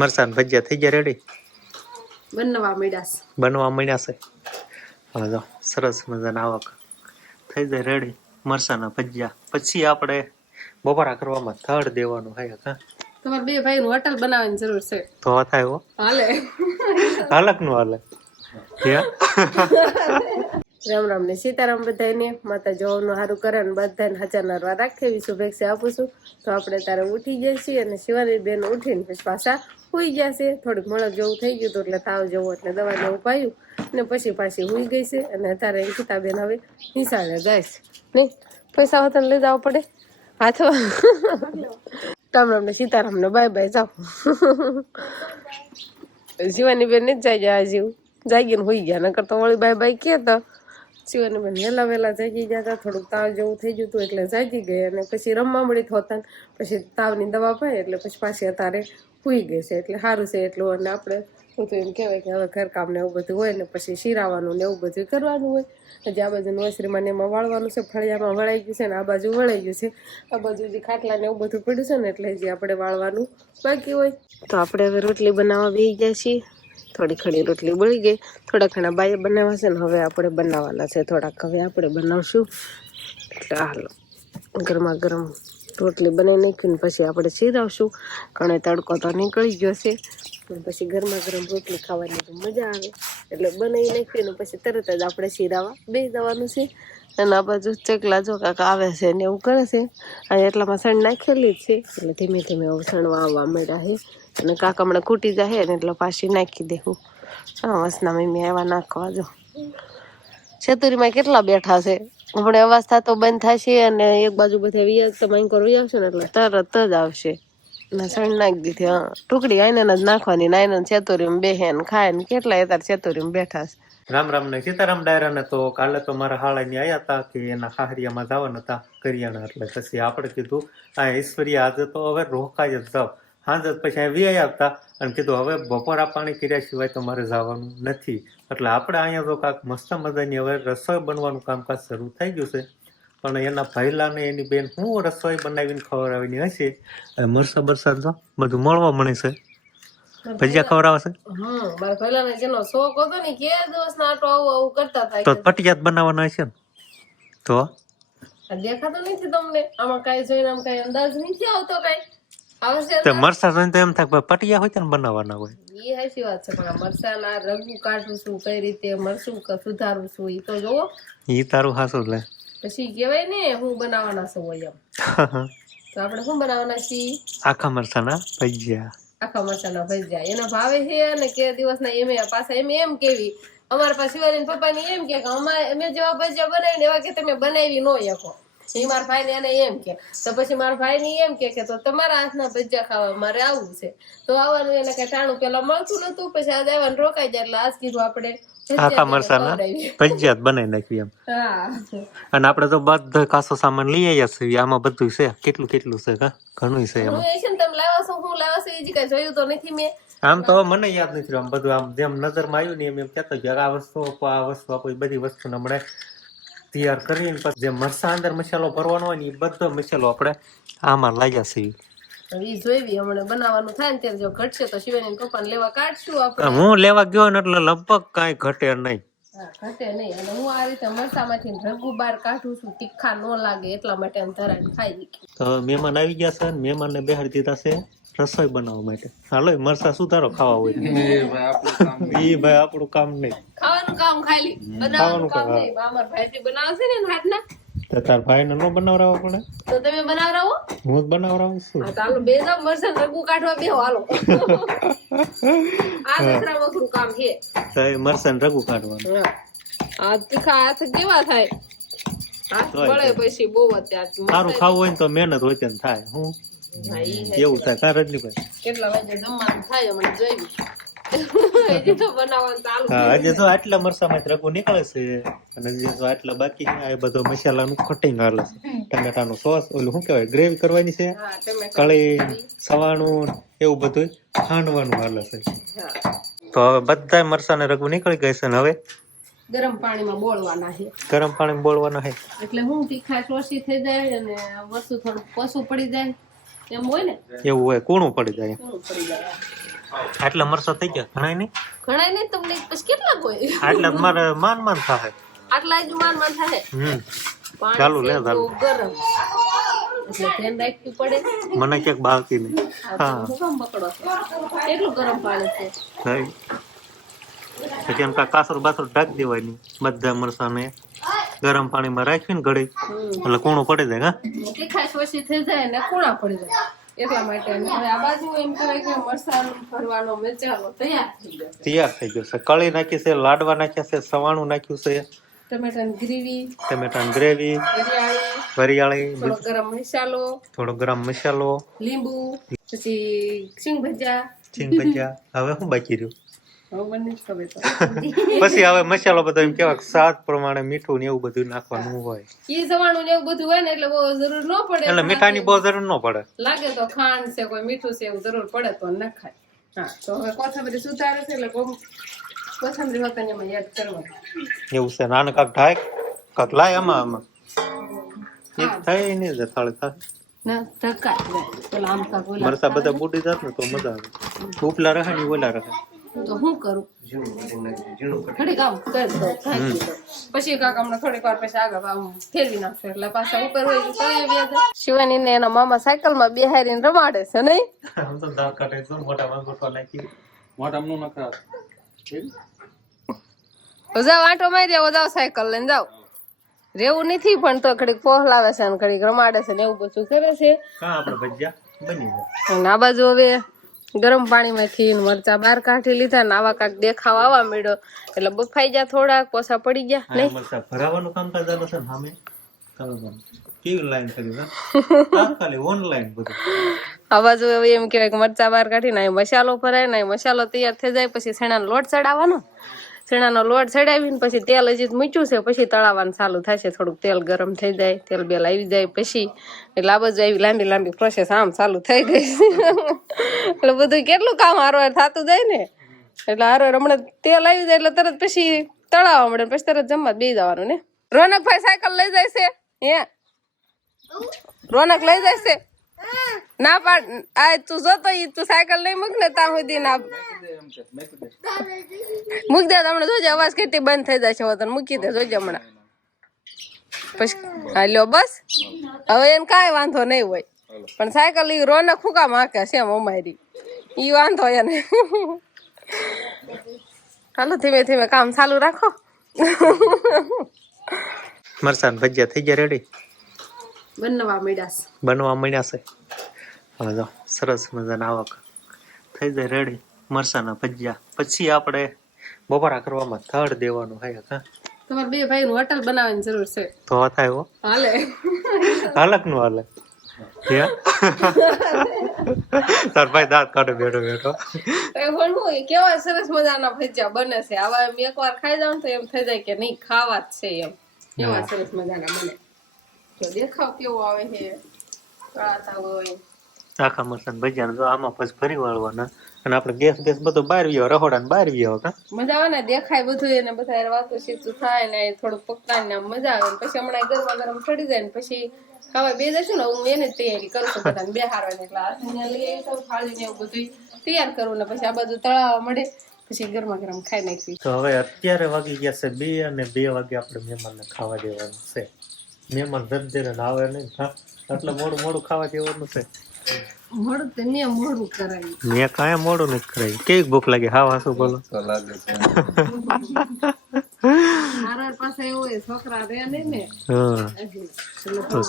મરચાં ભજીયા થઈ ગયા રેડી બનવા મળ્યા છે. હવે જો સરસ મજાના આવક થઈ જાય રેડી મરચાંના ભજીયા. પછી આપણે બપોરા કરવામાં થડ દેવાનું હોય. તમારે બે ભાઈ નું હોટલ બનાવવાની જરૂર છે તો થાય હો. હાલે હાલક નું હાલે. રામ રામ ને સીતારામ બધાને. માતા જોવાનું સારું કરે ને બધાને હાજર નરવા રાખે એવી શુભેચ્છા આપું છું. તો આપણે તારે ઉઠી જઈશું અને શિવાની બેન ઉઠીને પછી પાછા સુઈ જશે. થોડીક મળક જેવું થઈ ગયું હતું એટલે તાવ જેવું એટલે દવા જેવું પાયું ને પછી પાછી સુઈ ગઈ છે. અને અત્યારે ગીતાબેન હવે નિશાળે જાય છે. નહીં પૈસા હોતા લઈ જવા પડે હાથમાં. રામ રામ ને સીતારામ ને બાય બાય જાઓ. શિવાની બેન જ જાય ગયા હજી જાગીને હોઈ ગયા નકર તો વળી બાય બાય કે તો શિવાની બેન વહેલા જાગી ગયા હતા. થોડુંક તાવ જેવું થઈ ગયું હતું એટલે જાગી ગઈ અને પછી રમવા મળી હોતા પછી તાવની દવા પાય એટલે પછી પાછી અત્યારે સુઈ ગઈ છે એટલે સારું છે એટલું. અને આપણે હું તો એમ કહેવાય કે હવે ઘરકામ ને એવું બધું હોય ને પછી શીરાવાનું ને એવું બધું કરવાનું હોય. હજી આ બાજુ નોસરીમાં ને એમાં વાળવાનું છે. ફળિયામાં વળાઈ ગયું છે ને આ બાજુ વળાઈ ગયું છે. આ બાજુ જે ખાટલા ને એવું બધું પડ્યું છે ને એટલે હજી આપણે વાળવાનું બાકી હોય. તો આપણે હવે રોટલી બનાવવા બેસી ગયા છીએ. થોડી ઘણી રોટલી બળી ગઈ. થોડા ઘણા બાએ બનાવવા છે ને હવે આપણે બનાવવાના છે. થોડાક હવે આપણે બનાવશું એટલે હાલો ગરમા ગરમ રોટલી બનાવી નાખીને પછી આપણે શીરાવશું. ઘણે તડકો તો નીકળી ગયો છે પછી ગરમા ગરમ રોટલી ખાવાની તો મજા આવે એટલે બનાવી નાખીને પછી તરત જ આપણે શીરાવા બેસી જવાનું છે. અને આ બાજુ ચકલા જો કાંક આવે છે ને એવું કરે છે. આ એટલામાં સણ નાખેલી જ છે એટલે ધીમે ધીમે હવે સણવા આવવા મળ્યા છે. અને કાકા હમણાં ખૂટી જાય ને એટલે પાછી નાખી દેવું. હા વસના મમ્મી એવા નાખવા જો છેતુરીમાં કેટલા બેઠા છે. હમણાં અવાજ થતો બંધ થશે અને એક બાજુ બધા વ્યાજ તો માંકર આવશે ને એટલે તરત જ આવશે. ને સણ નાખી દીધી. હા ટુકડી આઈને જ નાખવાની. આઈને છેતુરીમાં બેહે ને ખાય ને કેટલા અત્યારે છેતુરીમાં બેઠા છે. રામ રામ ને સીતારામ ડાયરા ને. તો કાલે તો મારા હાળાની આવ્યા હતા કે એના હાહરિયામાં જવાના હતા કરિયાણા. એટલે પછી આપણે કીધું આ ઈશ્વરીય આજે તો હવે રોકાઈ જ જાવ. હાજ પછી અહીં વી આવતા અને કીધું હવે બપોરા પાણી કર્યા સિવાય તો મારે જવાનું નથી. એટલે આપણે અહીંયા તો કાંક મસ્ત મજાની હવે રસોઈ બનવાનું કામકાજ શરૂ થઈ ગયું છે. પણ એના ભૈલા ને એની બેન શું રસોઈ બનાવીને ખવડાવીની હશે. મરસા બરસા તો બધું મળવા મળે છે. ભજીયા ખવડાવશે. મારા પહેલાનો જેનો શોખ હતો ને કે દિવસનો આટો આવું કરતા થાય તો પટિયાત બનાવવાના છે ને તો દેખાતો નથી તમને. આમાં કઈ જોઈને આમ કઈ અંદાજ નથી આવતો કઈ આવશે તો મરસા જોઈને તો એમ થાય પટિયા હોય ને બનાવવાના હોય. એ સાચી વાત છે પણ મરસાના રંગું કાઢું છું કઈ રીતે મરસું સુધારું છું એ તો જોવો. ઈ તારું હાસું લે પછી કેવાય ને હું બનાવવાના છું એમ. તો આપણે શું બનાવવાના છીએ? આખા મરસાના ભજીયા. આખા મરચાના ભજીયા એના ભાવે છે અને કે દિવસના એમ પાછા એમ કેવી અમારા પાસે શિવાની પપ્પાની એમ કે અમે જેવા ભજીયા બનાવીને એવા કે તમે બનાવી ન શકો. એ મારા ભાઈ ને એને એમ કે તો પછી મારા ભાઈ ને એમ કે તો તમારા હાથના ભજીયા ખાવા મારે આવવું છે. તો આવવાનું એને કઈ ટાણું પેલા મળતું નતું પછી આજ આવવાનું રોકાઈ જાય એટલે આજ કીધું આપણે આખા મરસાના ભજીયા બનાવી નાખી એમ. અને આપણે તો બધો કાસો સામાન લઈ આવ્યા છીએ. આમાં બધું છે. કેટલું છે કા ઘણું છે એમાં. તમે લાવ્યા છો હું લાવ્યા છો એ કઈ જોયું તો નથી મેં. આમ તો મને યાદ નથી આમ બધું આમ જેમ નજરમાં આવ્યું ને એમ કહેતો કે આ વસ્તુ આપણે બધી વસ્તુ હમણાં તૈયાર કરીને પછી જે મરસા અંદર મસાલો ભરવાનો હોય ને એ બધો મસાલો આપણે આમાં લાગ્યા છીએ. જોઈવી હમણાં બનાવવાનું થાય ને ત્યારે જો ઘટશે તો શિવાની પપ્પાને લેવા કાઢશું આપણે. હું લેવા ગયો ને એટલે લગભગ કાંઈ ઘટે નહીં. ઘટે નહીં. અને હું આ રીતે મરસામાંથી રગુ બાર કાઢું છું તીખા ન લાગે એટલા માટે ધરાઈને ખાઈ. તો મહેમાન આવી ગયા છે ને મહેમાનને બેહાડી દીધા છે રસોઈ બનાવવા માટે. હાલો મરસા સુધારો ખાવા હોય ઈ ભાઈ આપણું કામ નહીં. ખાવાનું કામ ખાલી બનાવવાનું કામ નહીં. અમારા ભાઈ બનાવશે ને હાથના તો તાર ભાઈને ન બનાવરાવો પડે તો તમે બનાવરાવો. હું જ બનાવરાવું છું. ચાલો બે જાવ મરસા રગુ કાઢવા બેહો હાલો. આ નખરા વખરું કામ છે તો મરસા ને રગુ કાઢવાનું. આ તીખા હાથ કેવા થાય હાથ બળે પછી બહુ અત્યારે સારું ખાવું હોય ને તો મહેનત હોય ને થાય. હું એવું થાય તાર રજનીભાઈ કેટલા વાગે જમવાનું થાય મને જોઈ. હજી તો બનાવવાનું ચાલુ. હા હજી તો આટલા મરસામાં રગુ નીકળે છે અને હજી તો આટલા બાકી છે. આ બધો મસાલાનું કટિંગ હાલે છે. ટમેટાનું સોસ ઓલું શું કહેવાય ગ્રેવી કરવાની છે. કળી સવાણું એવું બધું ખાંડવાનું હાલે છે. તો હવે બધા મરસાને રગુ નીકળી ગઈ છે ને હવે ગરમ પાણીમાં બોળવાના છે. ગરમ પાણીમાં બોળવાના છે એટલે હું તીખાશ ઓછી થઈ જાય અને વસ્તુ થોડું ઓછું પડી જાય એમ હોય ને. એવું હોય કૂણું પડી જાય. આટલા મરસા થઈ ગયા ઘણા નહીં ઘણા નહીં તમને પછી કેટલા કોઈ આટલા મારે માન થાય આટલા જ માન થાય ચાલુ લે પાણી ચાલુ ગરમ એટલે ધ્યાન રાખવું પડે મને ક્યાંક બાકી નહીં હા હું પકડો કેટલું ગરમ પાણી છે નહીં પછી એમ કાસર બાસર ઢાંકી દેવાની બધા મરસાને ગરમ પાણીમાં રાખીને ઘડી એટલે કૂણું પડી જાય હા તીખાશ ઓછી થઈ જાય ને કૂણા પડી જાય એટલા માટે અને હવે આ બાજુ એમ કહેવાય કે મરસાનો ભરવાનો મસાલો તૈયાર થઈ ગયો છે કળી નાખી છે લાડવા નાખ્યા છે સવાણું નાખ્યું છે ટમેટાની ગ્રેવી ગ્રેવી વરિયાળી થોડો ગરમ મસાલો લીંબુ પછી સિંગ ભજીયા હવે શું બાકી રહ્યું હવે મને ખબર તો પછી હવે મસાલો બધો એમ કેવા સ્વાદ પ્રમાણે મીઠું ને એવું બધું નાખવાનું હોય ઈ સવાણું ને એવું બધું હોય ને એટલે બહુ જરૂર ન પડે એટલે મીઠાની બહુ જરૂર ન પડે લાગે તો ખાંડ છે કોઈ મીઠું છે એવું જરૂર પડે તો નખાય હા તો હવે કોથમરી સુધારે છે એટલે કોથમરી વખતે એમાં યાદ કરવાનું એવું છે નાનું કાક ઢાક કાક લાય આમાં એક થાય નહીં જ થાળે થાય ના ધક્કા પેલા આમ કાક ઓલા મરસા બધા બુડી જાત ને તો મજા આવે ઉપલા રહે ને ઓલા રહે તો હું કરું ઘડી કામ કરી દઉં ઢાંકી દઉં પછી કાક હમણાં થોડીક વાર પછી આગળ આમ ફેરવી નાખશો એટલે પાછા ઉપર હોય તો શિવાની ને એના મામા સાયકલ માં બેહારીને રમાડે છે નહીં આમ તો દાળ કાઢે છે મોટા વાંગોટવા નાખી મોટા નું નખા જાવ આંટો મારી જાવ જાવ સાયકલ લઈને જાવ રેવું નથી પણ તો ઘડીક પહોલાવે છે અને ઘડીક રમાડે છે ને એવું બધું કરે છે આપણે ભજીયા બની જાય અને આ બાજુ હવે ગરમ પાણીમાંથી મરચા બહાર કાઢી લીધા ને આવા કાંક દેખાવ આવવા મળ્યો એટલે બફાઈ ગયા થોડાક પોસા પડી ગયા નહીં મરચા ભરાવાનું કામકાજ ચાલે છે ને સામે કેવી લાઈન કરી ખાલી ઓનલાઈન બધું આ બાજુ હવે એમ કહેવાય કે મરચા બહાર કાઢીને અહીં મસાલો ભરાય ને મસાલો તૈયાર થઈ જાય પછી છેણાનો લોટ ચડાવવાનો ચણાનો લોટ ચડાવીને પછી તેલ હજી મૂક્યું છે પછી તળાવવાનું ચાલુ થશે થોડુંક તેલ ગરમ થઈ જાય તેલ બેલ આવી જાય પછી એટલે આ બાજુ આવી લાંબી પ્રોસેસ આમ ચાલુ થઈ ગઈ એટલે બધું કેટલું કામ હારવાર થતું જાય ને એટલે હારવાર હમણાં તેલ આવી જાય એટલે તરત પછી તળાવવા મળે પછી તરત જમવા બે જવાનું ને રોનકભાઈ સાયકલ લઈ જાય છે હે રોનક લઈ જાય છે ના પાડ આ તું જોતો તું સાયકલ નહીં મૂક ને ત્યાં સુધી ના મૂકી દે હમણાં જોજે અવાજ કેટલી બંધ થઈ જશે હવે તને મૂકી દે જોજે હમણાં પછી હાલ્યો બસ હવે એને કાંઈ વાંધો નહીં હોય પણ સાયકલ ઈ રોનક શું કામ હાકે છે એમ અમારી ઈ વાંધો એને હાલો ધીમે ધીમે કામ ચાલુ રાખો મરચાં ભજીયા થઈ ગયા રેડી બનવા મળ્યા છે હવે જો સરસ મજાના આવક થઈ જાય રેડી મરચાંના ભજીયા પછી આપણે બપોરા કરવામાં થડ દેવાનું હોય હા તમારે બે ભાઈ નું હોટલ બનાવવાની જરૂર છે તો થાય હો હાલે હાલક નું હાલે તાર ભાઈ દાંત કાઢે બેઠો કેવા સરસ મજાના ભજીયા બને છે આવા એમ એકવાર ખાઈ જાવ તો એમ થઈ જાય કે નહીં ખાવા જ છે એમ કેવા સરસ મજાના બને તો દેખાવ કેવો આવે છે કળાતા હોય આખા મરચાં ભજીયા જો આમાં પછી ફરી વાળવાના અને આપણે ગેસ બધો બહાર વ્યો રહોડા ને બહાર વ્યો કા મજા આવે ને દેખાય બધું એને બધા વાતો સીધું થાય ને થોડું પકતા ને મજા આવે પછી હમણાં ગરમ ચડી જાય ને પછી ખાવા બે જશું ને હું એને તૈયારી કરું છું બધાને બેહારવાની એટલે હાથને લઈ આવી તો થાળી ને એવું બધું તૈયાર કરું ને પછી આ બાજુ તળાવવા મળે પછી ગરમ ખાઈ નાખી તો હવે અત્યારે વાગી ગયા છે 2 અને 2 વાગે આપણે મહેમાનને ખાવા દેવાનું છે મહેમાન ધીરે આવે નહીં એટલે મોડું ખાવા દેવાનું છે મોડું તો મેં મોડું કરાવ્યું મેં કાંઈ મોડું નથી કરાવ્યું કેવી ભૂખ લાગે હા શું બોલો મારા પાસે એવું છોકરા રે નહીં ને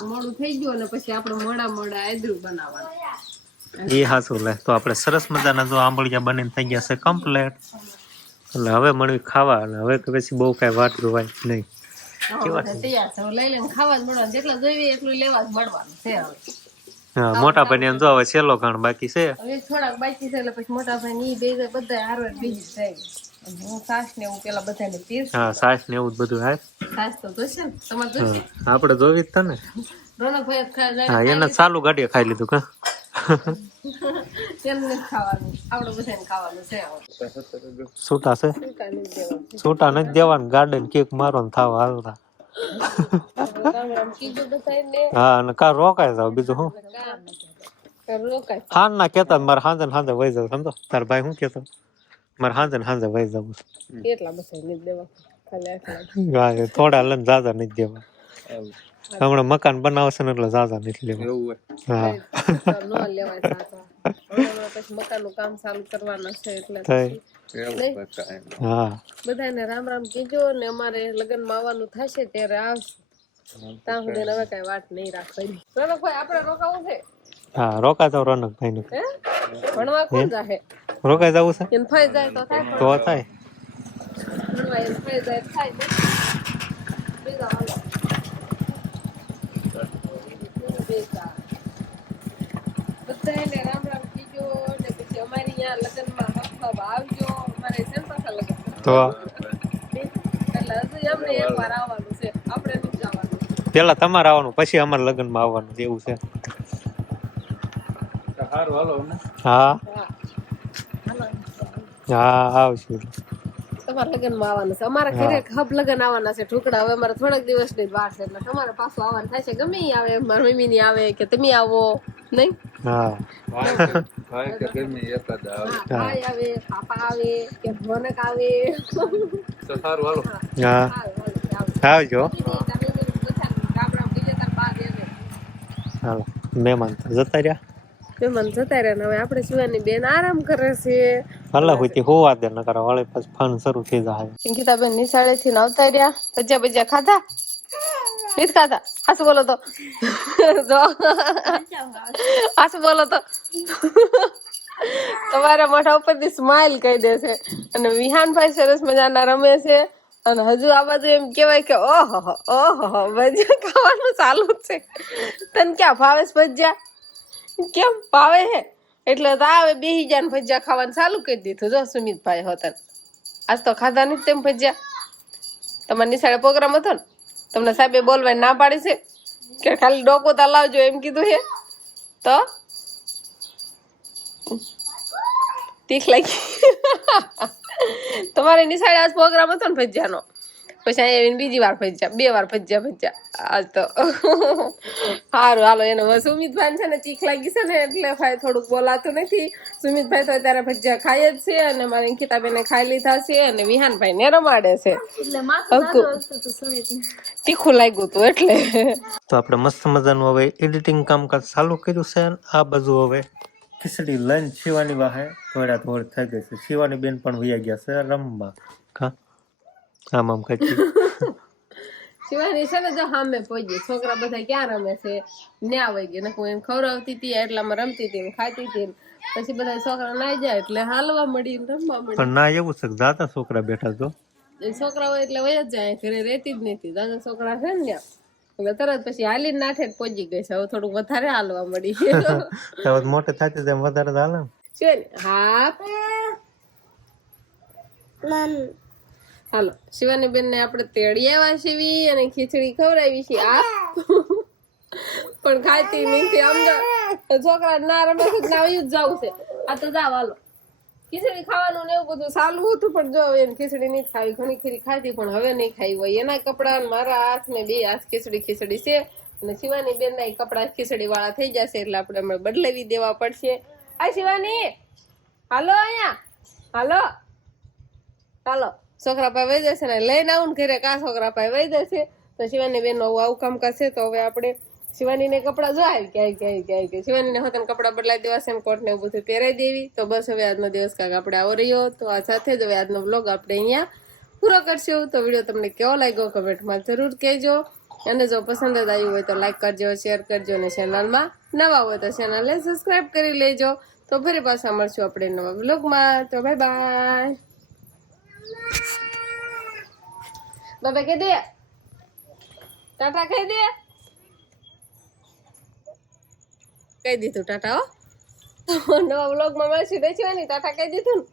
મોડું થઈ ગયું અને પછી આપણે મોડા આદરું બનાવવાનું એ હાસું લે તો આપણે સરસ મજાના જો આંબળિયા બનીને થઈ ગયા છે કમ્પ્લેટ એટલે હવે મળવી ખાવા અને હવે પછી બહુ કઈ વાટ જોવાય નહીં તૈયાર છે લઈ લઈને ખાવા જ મળવાનું જેટલા જોઈએ એટલું લેવા જ મળવાનું છે હવે હા મોટા ભાઈ જો હવે છેલ્લો ઘણ બાકી છે હવે થોડાક બાકી છે એટલે પછી મોટા ભાઈ ની બે બધા હારવાર બીજી જાય હું સાસ ને એવું પેલા બધાને પીસ હા સાસ ને એવું બધું હા સાસ તો જોશે ને તમારે જોશે આપણે જોવી જ તને રોનકભાઈ ખાઈ હા એને ચાલુ ગાડીએ ખાઈ લીધું કા તેલ નથી ખાવાનું આપણે બધાને ખાવાનું છે છૂટા છે છૂટા નથી દેવાનું ગાર્ડન કેક મારો ને થાવ હાલતા હા અને કા રોકાય જાવ બીજું શું રોકાય હાન ના કેતા મારે હાંજે ને હાંજે વહી જાવ સમજો તાર ભાઈ શું કેતો મારે હાંજે ને હાંજે વહી જવું એટલા બધા નથી દેવા ખાલી આટલા હા થોડા લઈને જાજા નથી દેવા હમણાં મકાન બનાવશે ને એટલે જાજા નથી લેવા હા ન લેવાય સાચા હમણાં પછી મકાનનું કામ ચાલુ કરવાના છે એટલે હા બધાને રામ રામ કીજો ને અમારે લગ્નમાં આવવાનું થશે ત્યારે આવશું ત્યાં સુધી હવે કઈ વાત નહીં રાખવાની રોનકભાઈ આપણે રોકાવું છે હા રોકા જાવ રોનકભાઈ ને હે ભણવા કોણ જાહે રોકાઈ જવું છે એને ફઈ જાય તો થાય તો થાય ભણવા એને ફઈ જાય તો થાય બીજા હાલો બધાને રામ રામ કીજો ને પછી અમારી અહીંયા લગ્નમાં હબ આવજો અમારે છે ને પાછા લગ્ન તો એટલે હજુ અમને એકવાર આવવાનું છે આપણે નથી જવાનું પેલા તમારે આવવાનું પછી અમારે લગ્નમાં આવવાનું છે, એવું છે હા હા આવશું તમારા લગ્નમાં આવવાના છે અમારા ઘરે હબ લગ્ન આવવાના છે ઢોકળા હવે અમારે થોડાક દિવસની જ વાર છે એટલે તમારે પાછું આવવાનું થાય છે ગમે ઈ આવે મારી મમ્મી ની આવે કે તમે આવો નહીં હા ભાઈ આવે પાપા આવે કે ભોનક આવે હા આવજો હાલો મહેમાન તો જતા રહ્યા મહેમાન જતા રહ્યા ને હવે આપણે શિવાની બેન આરામ કરે છે હાલા હોતી હોવા દે નકર વળે પછી ફન શરૂ થઈ જાય અંકિતાબેન નિશાળે થી આવતા રહ્યા ભજીયા ભજીયા ખાધા નથી ખાધા હાસુ બોલો તો જો હાસુ બોલો તો તમારા મોઢા ઉપરથી સ્માઈલ કહી દે છે અને વિહાનભાઈ સરસ મજાના રમે છે અને હજુ આ બાજુ એમ કેવાય કે ઓહો ઓહો ભજીયા ખાવાનું ચાલુ જ છે તને ક્યાં ભાવે છે ભજીયા કેમ ભાવે છે એટલે તો આવે બેહી ગયા ને ભજીયા ખાવાનું ચાલુ કરી દીધું જો સુમિતભાઈ હોતા આજ તો ખાધા નથી તેમ ભજીયા તમારી નિશાળે પ્રોગ્રામ હતો ને તમને સાહેબે બોલવાની ના પાડી છે કે ખાલી ડોકો તો લાવજો એમ કીધું છે તો તીખ લાગી તમારે નિશાળે આજ પ્રોગ્રામ હતો ને ભજીયાનો પછી અહીંયા આવીને બીજી વાર ભજીયા 2 વાર ભજીયા આજ તો સારું હાલો એને સુમિતભાઈ છે ને ચીખ લાગી છે ને એટલે ભાઈ થોડુંક બોલાતું નથી સુમિતભાઈ તો અત્યારે ભજીયા ખાય જ છે અને મારી અંકિતાબેને ખાઈ લીધા છે અને વિહાનભાઈ ને રમાડે છે તીખું લાગ્યું હતું એટલે તો આપણે મસ્ત મજાનું હવે એડિટિંગ કામકાજ ચાલુ કર્યું છે આ બાજુ હવે ખીચડી લંચ શિવાની વાહે થોડા થોડ થઈ ગઈ છે શિવાની બેન પણ વૈયા ગયા છે રમવા કા આમ આમ કઈ શિવાની છે ને જો સામે પહોંચી છોકરા બધા ક્યાં રમે છે ન્યા આવી ગઈ ને હું એમ ખવડાવતી હતી એટલામાં રમતી હતી ને ખાતી હતી પછી બધા છોકરા નાઈ જાય એટલે હાલવા મળી રમવા મળી પણ ના એવું છે દાદા છોકરા બેઠા તો છોકરા હોય એટલે વય જ જાય ઘરે રહેતી જ નથી દાદા છોકરા છે ને એટલે તરત પછી હાલી નાઠે પહોંચી ગઈ છે હવે થોડુંક વધારે હાલવા મળી હવે મોટે થતી જાય વધારે હાલે છે હા હાલો શિવાની બેન ને આપણે તેડી આવ્યા છીએ અને ખીચડી ખવડાવી છે આ પણ ખાતી નથી સમજો છોકરા ના રમે છે ના જ જવું છે આ તો જાવ હાલો ખીચડી ખાવાનું ને એવું બધું ચાલુ હતું પણ જો એને ખીચડી નહીં ખાવી ઘણી ખીરી ખાધી પણ હવે નહીં ખાઈ હોય એના કપડા મારા હાથ ને 2 હાથ ખીચડી છે અને શિવાની બેન ના કપડા ખીચડી વાળા થઈ જશે એટલે આપણે હમણાં બદલાવી દેવા પડશે આ શિવાની હાલો અહીંયા હાલો હાલો છોકરા ભાઈ વહી જશે ને લઈને આવું ને ઘરે કા છોકરા ભાઈ વહી જશે તો શિવાની બેન આવું કામ કરશે તો હવે આપણે શિવાની ને કપડા જો આવી ક્યાંય શિવાની ને હોતા કપડા બદલાઈ દેવા છે કોટ ને એવું બધું પહેરાઈ દેવી તો બસ હવે આજનો દિવસ કાંક આપણે આવો રહ્યો તો આ સાથે જ હવે આજનો વ્લોગ આપણે અહીંયા પૂરો કરશું તો વિડીયો તમને કેવો લાગ્યો કમેન્ટમાં જરૂર કહેજો અને જો પસંદ જ આવ્યું હોય તો લાઈક કરજો શેર કરજો અને ચેનલમાં નવા હોય તો ચેનલને સબસ્ક્રાઇબ કરી લેજો તો ફરી પાછા મળશું આપણે નવા વ્લોગમાં તો બાય બાય બાબા કહી દે ટાટા કહી દે કહી દીધું ટાટા હો નવા વ્લોગમાં મળશું દેખવાની ટાટા કહી દીધું ને